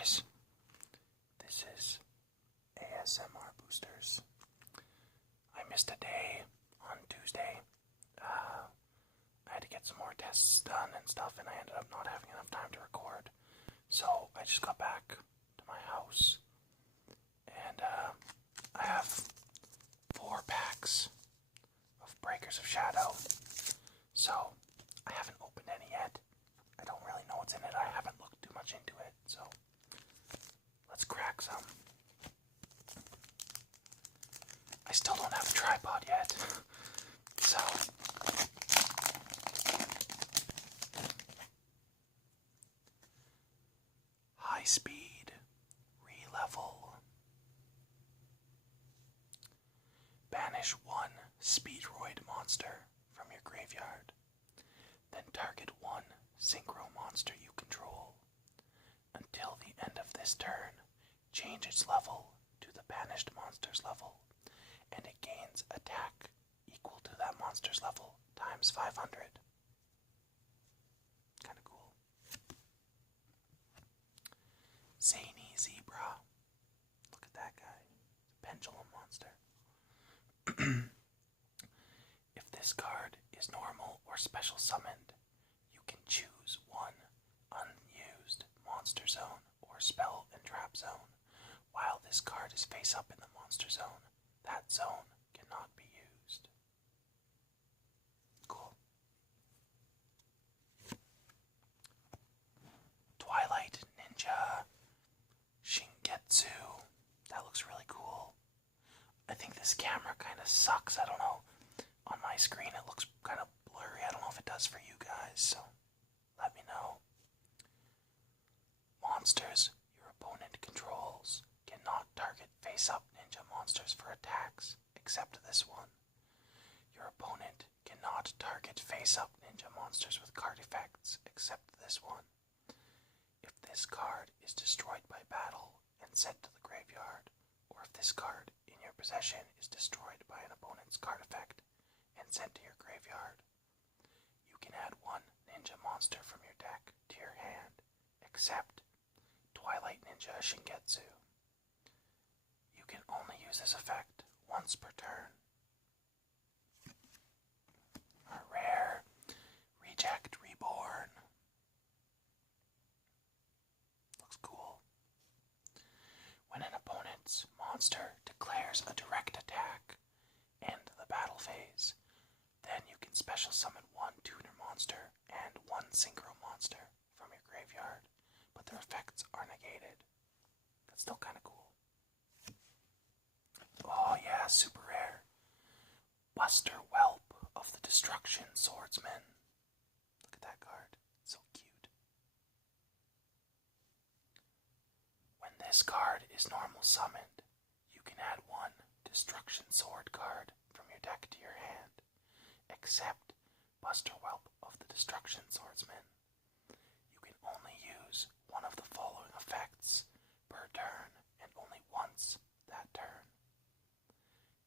guys, this is ASMR Boosters. I missed a day on Tuesday. I had to get some more tests done and stuff, and I ended up not having enough time to record. So I just got back to my house, and I have 4 packs of Breakers of Shadow. So I haven't opened any yet. I don't really know what's in it. I haven't looked too much into it, so let's crack some. I still don't have a tripod yet, so high speed, re-level. Banish 1 speedroid monster from your graveyard. Then target 1 synchro monster you control. Until the end of this turn, change its level to the banished monster's level, and it gains attack equal to that monster's level times 500. Kinda cool. Zany Zebra. Look at that guy. Pendulum monster. If this card is normal or special summoned, you can choose 1 unused monster zone or spell and trap zone. While this card is face up in the monster zone, that zone cannot be used. Cool. Twilight Ninja Shingetsu. That looks really cool. I think this camera kind of sucks. I don't know. On my screen it looks kind of blurry. I don't know if it does for you guys, so let me know. Monsters your opponent controls cannot target face-up ninja monsters for attacks, except this one. Your opponent cannot target face-up ninja monsters with card effects, except this one. If this card is destroyed by battle and sent to the graveyard, or if this card in your possession is destroyed by an opponent's card effect and sent to your graveyard, you can add 1 ninja monster from your deck to your hand, except Twilight Ninja Shingetsu. You can only use this effect once per turn. A rare Reject Reborn. Looks cool. When an opponent's monster declares a direct attack, end the battle phase, then you can special summon 1 tuner monster and 1 synchro monster from your graveyard, but their effects are negated. That's still kind of cool. Oh yeah, super rare. Buster Whelp of the Destruction Swordsman. Look at that card. So cute. When this card is normal summoned, you can add 1 Destruction Sword card from your deck to your hand, except Buster Whelp of the Destruction Swordsman. You can only use 1 of the following effects per turn, and only once that turn.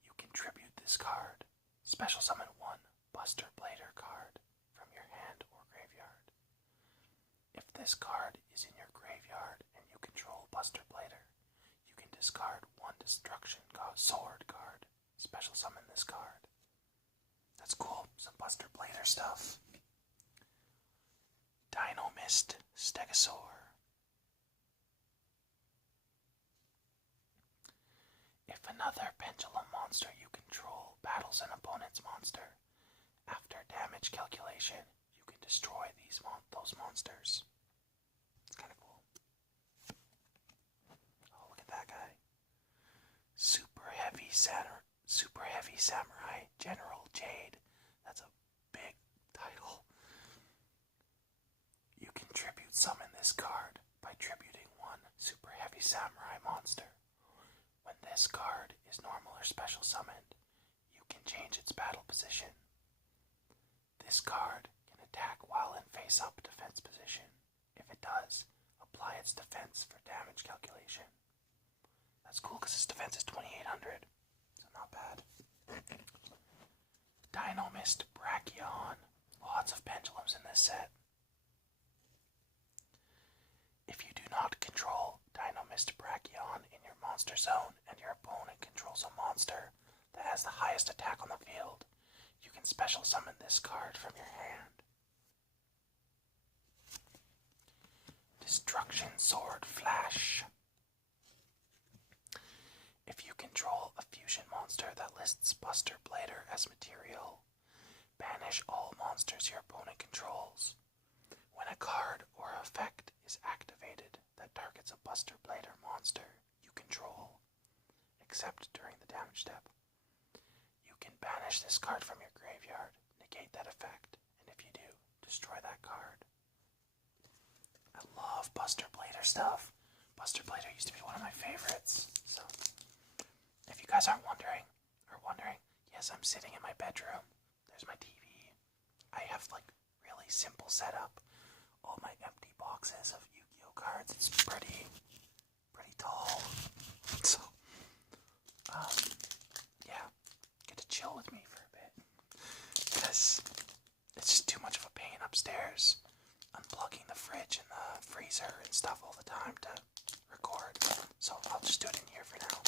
You can tribute this card, special summon 1 Buster Blader card from your hand or graveyard. If this card is in your graveyard and you control Buster Blader, you can discard 1 Destruction Sword card, special summon this card. That's cool, some Buster Blader stuff. Dino Mist Stegosaur. If another pendulum monster you control battles an opponent's monster, after damage calculation, you can destroy those monsters. It's kind of cool. Oh, look at that guy. Super Heavy Samurai General Jade. That's a big title. You can tribute summon this card by tributing 1 Super Heavy Samurai monster. When this card is normal or special summoned, you can change its battle position. This card can attack while in face-up defense position. If it does, apply its defense for damage calculation. That's cool because its defense is 2800, so not bad. Dino Mist Brachion. Lots of pendulums in this set. If you do not control zone and your opponent controls a monster that has the highest attack on the field, you can special summon this card from your hand. Destruction Sword Flash. If you control a fusion monster that lists Buster Blader as material, banish all monsters your opponent controls. When a card or effect is activated that targets a Buster Blader monster you control, except during the damage step, you can banish this card from your graveyard, negate that effect, and if you do, destroy that card. I love Buster Blader stuff. Buster Blader used to be one of my favorites. So, if you guys aren't wondering, yes, I'm sitting in my bedroom. There's my TV. I have really simple setup. All my empty boxes of Yu-Gi-Oh cards. It's pretty tall. So, yeah, get to chill with me for a bit. Because it's just too much of a pain upstairs, unplugging the fridge and the freezer and stuff all the time to record. So I'll just do it in here for now.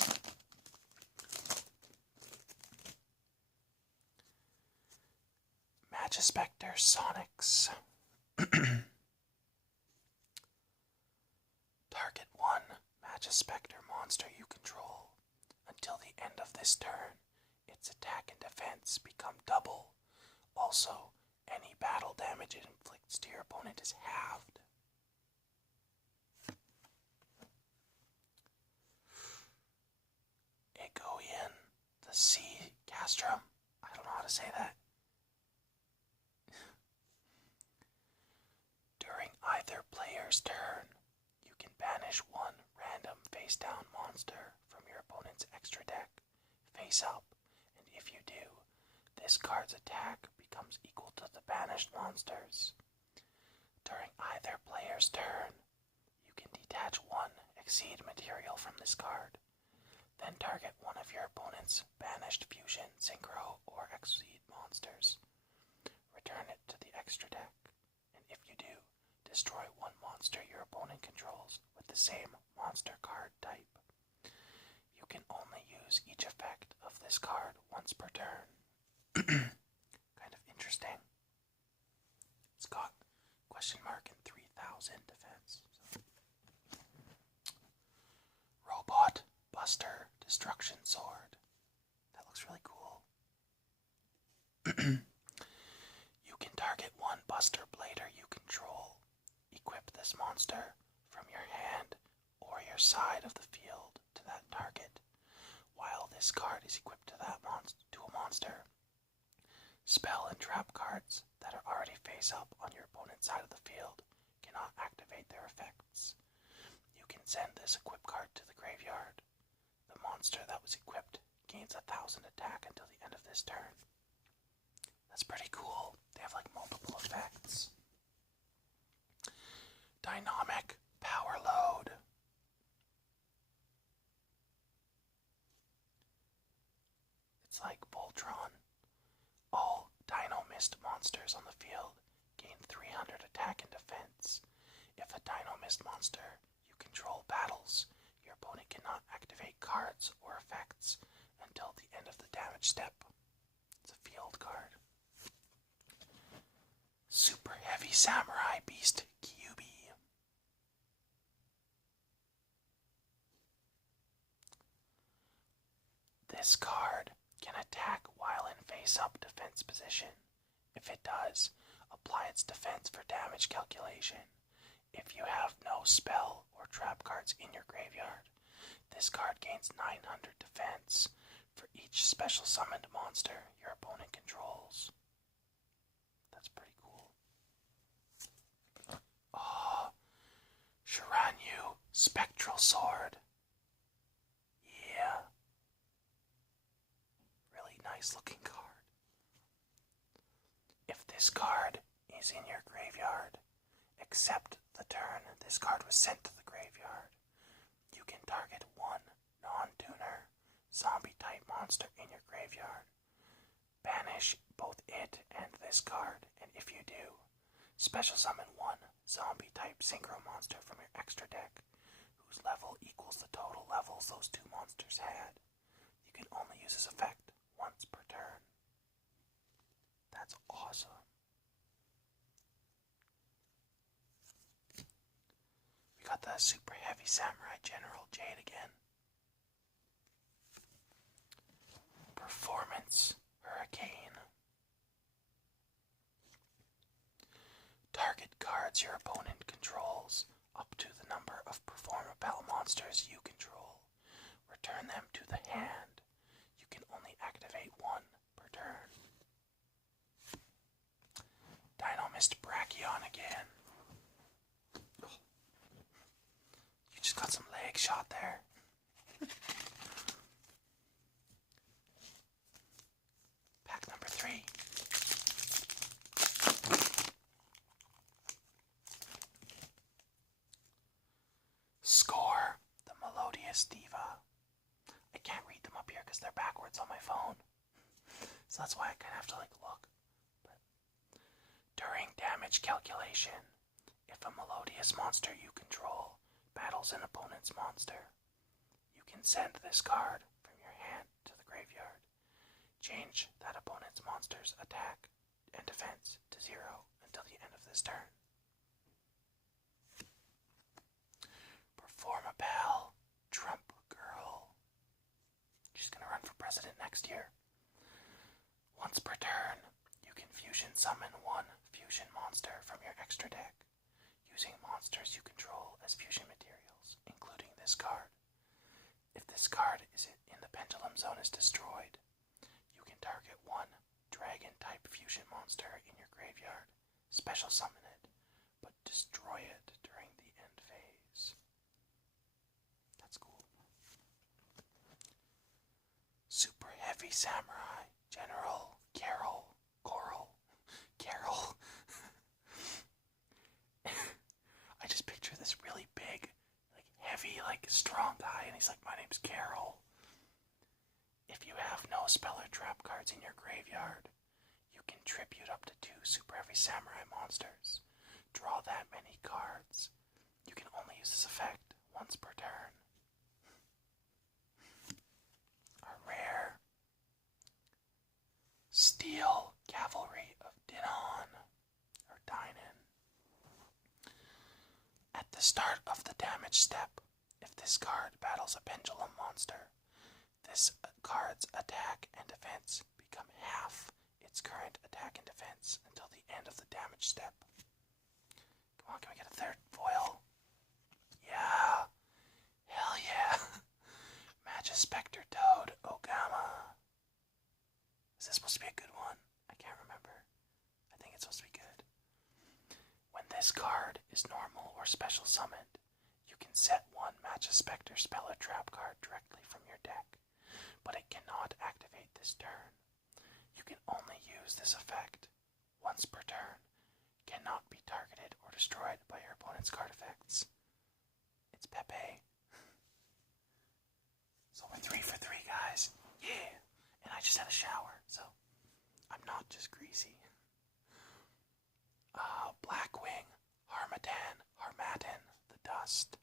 Magispector Sonics. Target one Magispector monster you control. Until the end of this turn, its attack and defense become double. Also, any battle damage it inflicts to your opponent is halved. Egoian the Sea Castrum. I don't know how to say that. During either player's turn, you can banish one random face-down monster from your opponent's extra deck, face up, and if you do, this card's attack becomes equal to the banished monsters. During either player's turn, you can detach one Exceed material from this card, then target one of your opponent's banished fusion, synchro, or Exceed monsters. Return it to the extra deck, and if you do, destroy one monster your opponent controls with the same monster card type. You can only use each effect of this card once per turn. Kind of interesting. It's got question mark and 3000 defense. So. Robot Buster Destruction Sword. That looks really cool. You can target one Buster Blader you control. Equip this monster from your hand or your side of the field to that target. While this card is equipped to that to a monster, spell and trap cards that are already face up on your opponent's side of the field cannot activate their effects. You can send this equip card to the graveyard. The monster that was equipped gains 1000 attack until the end of this turn. That's pretty cool. They have multiple effects. Dynamic Power Load. It's like Voltron. All Dino Mist monsters on the field gain 300 attack and defense. If a Dino Mist monster you control battles, your opponent cannot activate cards or effects until the end of the damage step. It's a field card. Super Heavy Samurai Beast Kyubi. This card can attack while in face-up defense position. If it does, apply its defense for damage calculation. If you have no spell or trap cards in your graveyard, this card gains 900 defense for each special summoned monster your opponent controls. That's pretty cool. Oh, Shiranyu Spectral Sword. Yeah. Really nice looking card. If this card is in your graveyard, except the turn this card was sent to the graveyard, you can target one non-tuner zombie-type monster in your graveyard. Banish both it and this card, and if you do, special summon one zombie-type synchro monster from your extra deck, whose level equals the total levels those two monsters had. You can only use this effect once per turn. That's awesome. We got the super heavy samurai General Jade again. Performance Hurricane. Target cards your opponent controls up to the number of performable monsters you control. Return them to the hand. You can only activate one per turn. Dino-Mist Brachion again. You just got some leg shot there. Pack number 3. Score, the Melodious Diva. I can't read them up here because they're backwards on my phone. So that's why I kind of have to look. But during damage calculation, if a melodious monster you control battles an opponent's monster, you can send this card from your hand to the graveyard. Change that opponent's monster's attack and defense to 0 until the end of this turn. Performable Trump Girl. She's gonna run for president next year. Once per turn, you can fusion summon one fusion monster from your extra deck, using monsters you control as fusion materials, including this card. If this card is in the pendulum zone is destroyed, you can target one dragon-type fusion monster in your graveyard, special summon it, but destroy it during the end phase. That's cool. Super Heavy Samurai General Carol. I just picture this really big, heavy, strong guy, and he's like, my name's Carol. If you have no spell or trap cards in your graveyard, you can tribute up to 2 Super Heavy Samurai monsters. Draw that many cards. You can only use this effect once per turn. A rare Steel Cavalry of Dinon, or Dynan. At the start of the damage step, if this card battles a pendulum monster, this card's attack and defense become half its current attack and defense until the end of the damage step. Come on, can we get a third foil? Yeah! Hell yeah! Magispector Toad Ogama. Is this supposed to be a good one? I can't remember. I think it's supposed to be good. When this card is normal or special summoned, you can set one Magispector spell or trap card directly from your deck, but it cannot activate this turn. You can only use this effect once per turn, cannot be targeted or destroyed by your opponent's card effects. It's Pepe. So we're 3 for 3, guys. Yeah! And I just had a shower, so I'm not just greasy. Blackwing, Harmattan, the Dust.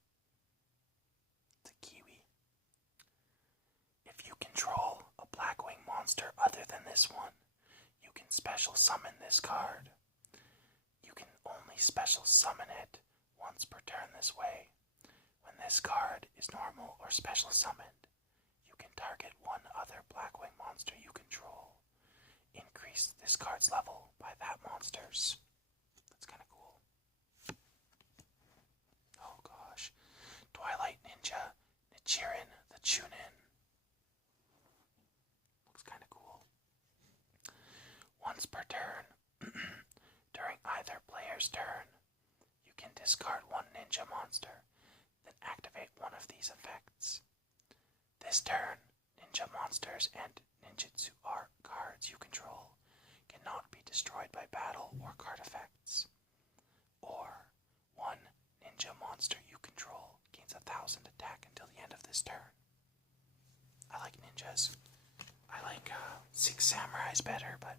It's a Kiwi. If you control a Blackwing monster other than this one, you can special summon this card. You can only special summon it once per turn this way. When this card is normal or special summoned, you can target one other Blackwing monster you control. Increase this card's level by that monster's. That's kind of cool. Oh gosh. Twilight Ninja Nichiren the Chunin. Looks kind of cool. Once per turn, during either player's turn, you can discard one ninja monster, then activate one of these effects. This turn, ninja monsters and ninjutsu cards you control cannot be destroyed by battle or card effects. Or, one ninja monster you control gains 1,000 attack until the end of this turn. I like ninjas. I like Six Samurais better, but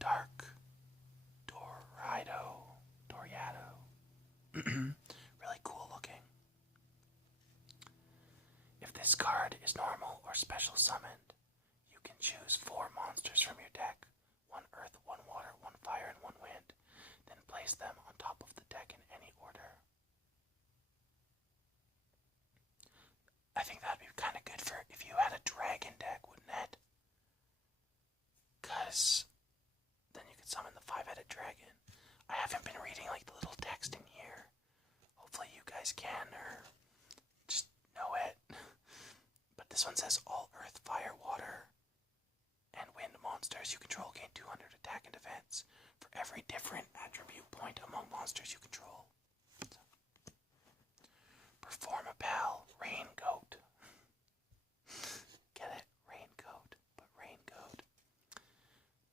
Dark Doriado. Really cool looking. this card is normal or special summoned, you can choose 4 monsters from your deck, 1 earth, 1 water, 1 fire, and 1 wind, then place them on top of the deck in any order. I think that'd be kind of good for if you had a dragon deck, wouldn't it? Because then you could summon the 5-headed dragon. I haven't been reading like the little text in here. Hopefully you guys can, or just know it. But this one says all earth, fire, water, and wind monsters you control gain 200 attack and defense for every different attribute point among monsters you control. So. Perform a pal, raincoat. Get it? Raincoat, but raincoat.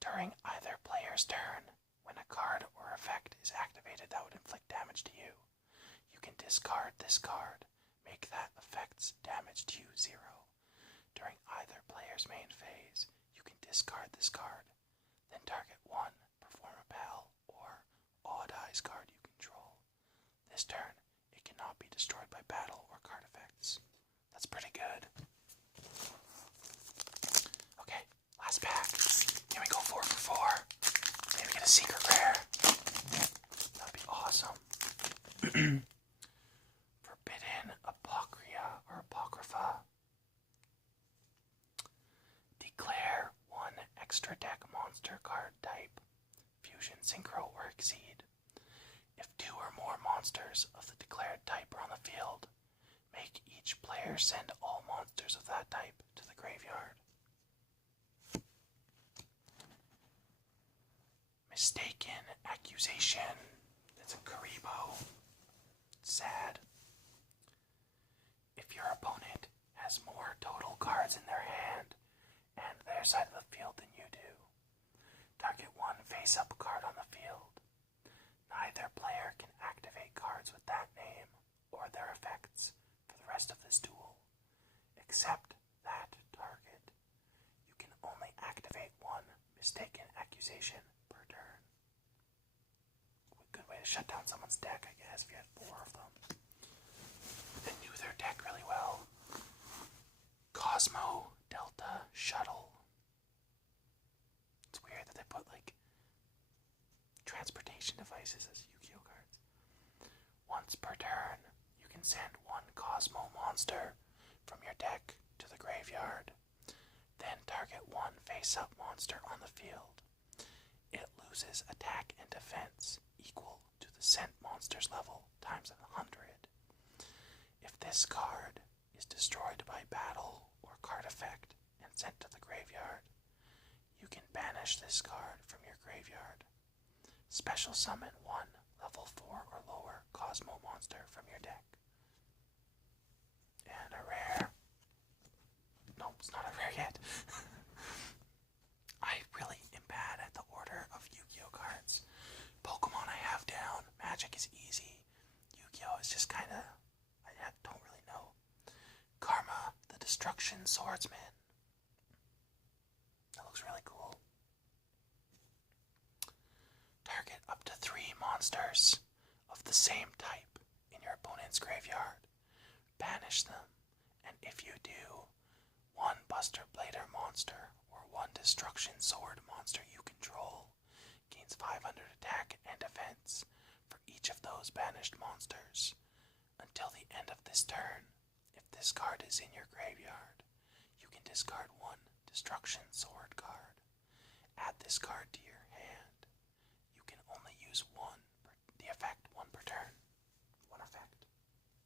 During either player's turn, when a card or effect is activated that would inflict damage to you, you can discard this card. Make that effect's damage to you 0. During either player's main phase, you can discard this card. Then target 1, perform a pal, or odd eyes card you control. This turn, it cannot be destroyed by battle or card effects. That's pretty good. Okay, last pack. Can we go 4 for 4? Maybe get a secret rare. That'd be awesome. Forbidden Apocrypha or Apocrypha. Declare 1 extra deck monster card type. Fusion, Synchro, or Exceed. If 2 or more monsters of the declared type are on the field, make each player send all monsters of that type to the graveyard. Mistaken Accusation. It's a Karibo. Sad. If your opponent has more total cards in their hand and their side of the field than you do, target 1 face-up card on the field. Neither player can activate cards with that name or their effects for the rest of this duel, except that target. You can only activate 1 Mistaken Accusation per turn. A good way to shut down someone's deck, I guess, if you had 4 of them. That knew their deck really well. Cosmo Delta Shuttle. It's weird that they put, like, transportation devices as Yu-Gi-Oh cards. Once per turn, you can send 1 Cosmo monster from your deck to the graveyard. Then target 1 face-up monster on the field. It loses attack and defense equal to the sent monster's level times 100. If this card is destroyed by battle or card effect and sent to the graveyard, you can banish this card from your graveyard. Special summon 1 level 4 or lower Cosmo monster from your deck. And a rare. Nope, it's not a rare yet. I really am bad at the order of Yu-Gi-Oh cards. Pokemon I have down. Magic is easy. Yu-Gi-Oh is just kinda... I don't really know. Karma, the Destruction Swordsman. That looks really cool. Target up to 3 monsters of the same type in your opponent's graveyard. Banish them, and if you do, 1 Buster Blader monster or 1 Destruction Sword monster you control gains 500 attack and defense for each of those banished monsters. Until the end of this turn, if this card is in your graveyard, you can discard 1 Destruction Sword card. Add this card to your hand. You can only use the effect 1 per turn. 1 effect.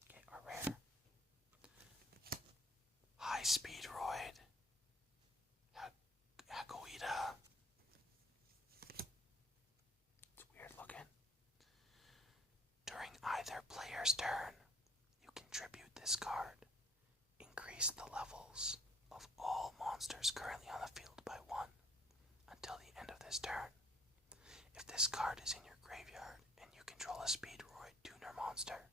Okay, or rare. High Speed Roid. Hakoida. It's weird looking. During either player's turn, you contribute this card. Increase the levels of all monsters currently on the field by 1 until the end of this turn. If this card is in your graveyard and you control a Speedroid tuner monster,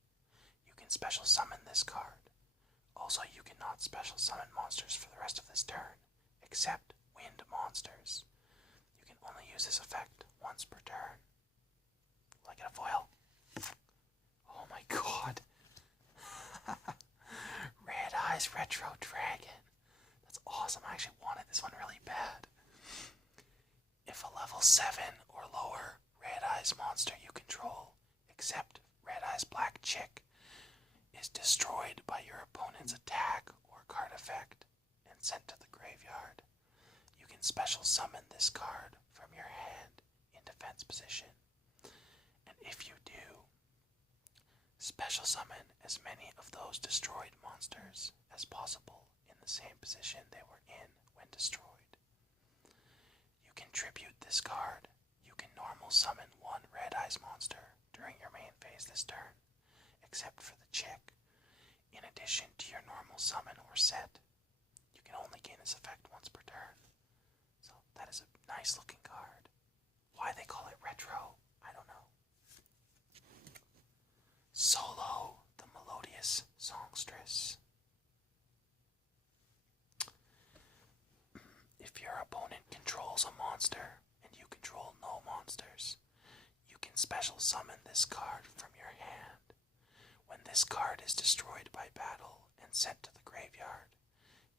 you can special summon this card. Also, you cannot special summon monsters for the rest of this turn, except wind monsters. You can only use this effect once per turn. Will I get a foil? Oh my god. Red Eyes Red retro dragon. That's awesome. I actually wanted this one really bad. If a level 7 or lower Red Eyes monster you control, except Red Eyes Black Chick, is destroyed by your opponent's attack or card effect and sent to the graveyard, you can special summon this card from your hand in defense position. And if you do, special summon as many of those destroyed monsters as possible in the same position they were in when destroyed. You can tribute this card. You can normal summon one Red Eyes monster during your main phase this turn, except for the chick. In addition to your normal summon or set, you can only gain this effect once per turn. So that is a nice looking card. Why they call it retro, I don't know. Solo, the melodious songstress. If your opponent controls a monster and you control no monsters, you can special summon this card from your hand. When this card is destroyed by battle and sent to the graveyard,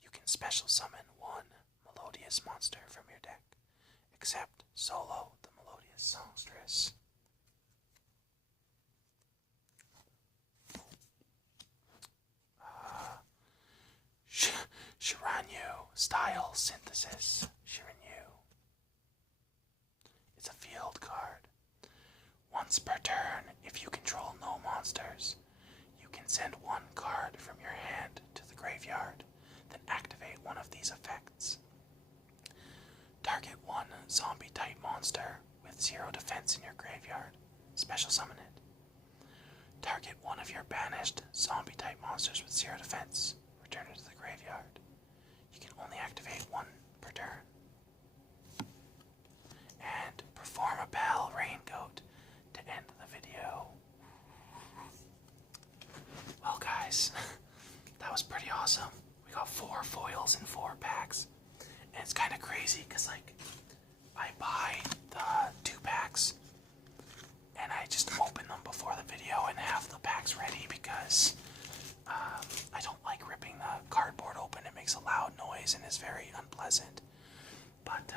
you can special summon one melodious monster from your deck, except Solo, the melodious songstress. Shiranyu Style Synthesis. Shiranyu. It's a field card. Once per turn, if you control no monsters, you can send one card from your hand to the graveyard, then activate one of these effects. Target one zombie-type monster with 0 defense in your graveyard. Special summon it. Target one of your banished zombie-type monsters with 0 defense. Return it to the graveyard. You can only activate one per turn. And perform a Bell Raincoat to end the video. Well guys, that was pretty awesome. We got 4 foils in 4 packs. And it's kind of crazy because like I buy the 2 packs and I just open them before the video and have the packs ready because I don't like ripping the cardboard open. It makes a loud noise and is very unpleasant. But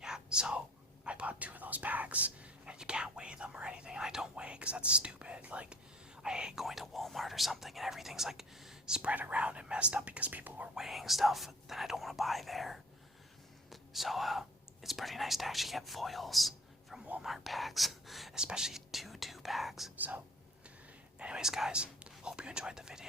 yeah, so I bought 2 of those packs and you can't weigh them or anything. And I don't weigh because that's stupid. Like I hate going to Walmart or something and everything's like spread around and messed up because people were weighing stuff that I don't want to buy there. So it's pretty nice to actually get foils from Walmart packs, especially 2 2-packs. So anyways guys, hope you enjoyed the video.